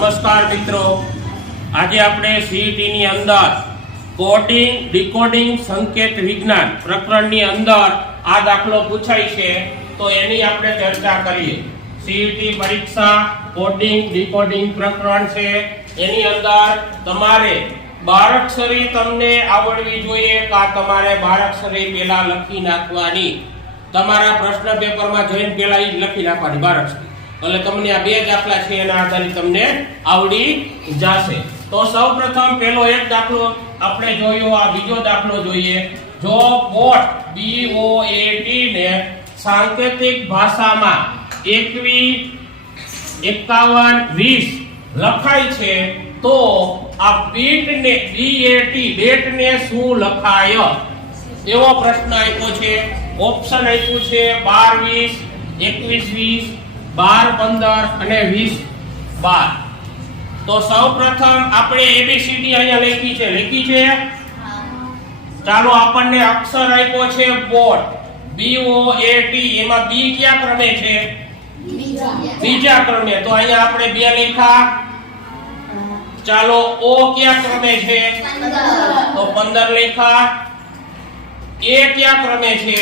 નમસ્કાર મિત્રો. આજે આપણે સીઈટી ની અંદર કોડિંગ, ડીકોડિંગ, સંકેત વિજ્ઞાન પ્રકરણની અંદર આ દાખલો પૂછાય છે. તો એની આપણે ચર્ચા કરીએ. સીઈટી પરીક્ષા, કોડિંગ, ડીકોડિંગ પ્રકરણ છે. એની અંદર તમારે બારાક્ષરી તમને આવડવી જોઈએ કે તમારે બારાક્ષરી પહેલા લખી નાખવાની? તમારા પ્રશ્ન પેપરમાં જઈને પહેલા એ જ લખી નાખવાની બારાક્ષરી એટલે તમને આ બે દાખલા છે, એના આધારે તમને આવડી જશે. તો સૌપ્રથમ પેલો એક દાખલો આપણે જોયો, આ બીજો દાખલો જોઈએ. જો બોટ બી ઓ એ ટી ને સાંકેતિક ભાષામાં એકવી, એકાવન, વીસ લખાય છે, તો આ બીટ ને બી એ ટી બેટ ને શું લખાય? એવો પ્રશ્ન આપ્યો છે. ઓપ્શન આપ્યું છે બાર વીસ, એકવીસ વીસ બાર, પંદર અને વીસ બાર. તો સૌ પ્રથમ આપણે એબીસીડી અહીંયા લખી છે. લખી છે? ચાલો આપણને અક્ષર આપ્યો છે બોટ બી ઓ એ ટી એમાં બી કયા ક્રમે છે? બીજા ક્રમે. તો અહીંયા આપણે બે લેખા. ચાલો ઓ કયા ક્રમે છે? તો પંદર લેખા. એ કયા ક્રમે છે?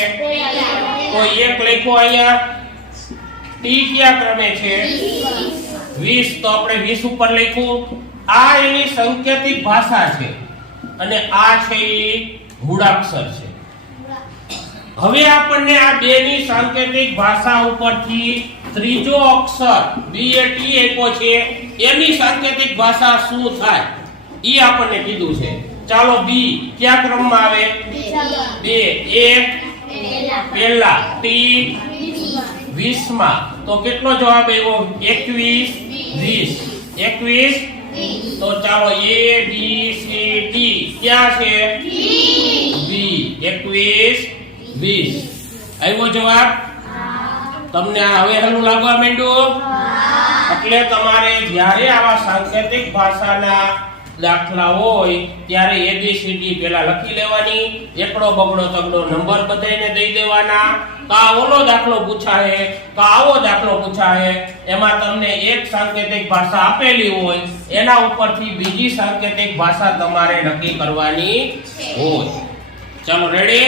તો એક લખો અહીંયા. ટી કયા ક્રમે છે? 20 તો આપણે 20 ઉપર લખ્યું આ એની સંકેતિક ભાષા છે અને આ છે ઈ મૂળાક્ષર છે. હવે આપણને આ બેની સાંકેતિક ભાષા ઉપરથી ત્રીજો અક્ષર બી એ ટી એકો છે. એની સાંકેતિક ભાષા શું થાય? એ આપણને કીધું છે. ચાલો બી કયા ક્રમમાં આવે? બે. એ પહેલા. ટી 20 માં તો કેટલો જવાબ આવ્યો 21 20 21 તો ચાલો એ બી સી ડી. ક્યાં છે? બી. 21 20 આવ્યો જવાબ? તમને હવે હલું લાગવા માંડ્યું? એટલે તમારે જ્યારે આવા સાંકેતિક ભાષાના દાખલા હોય ત્યારે એબીસીડી પેલા લખી લેવાની એકડો બગડો તગડો નંબર બધાને દઈ દેવાના. કા ઓલો દાખલો પૂછાય કા આવો દાખલો પૂછાય. એમાં તમને એક સાંકેતિક ભાષા આપેલી હોય એના ઉપરથી બીજી સાંકેતિક ભાષા તમારે નક્કી કરવાની હોય. ચાલો રેડી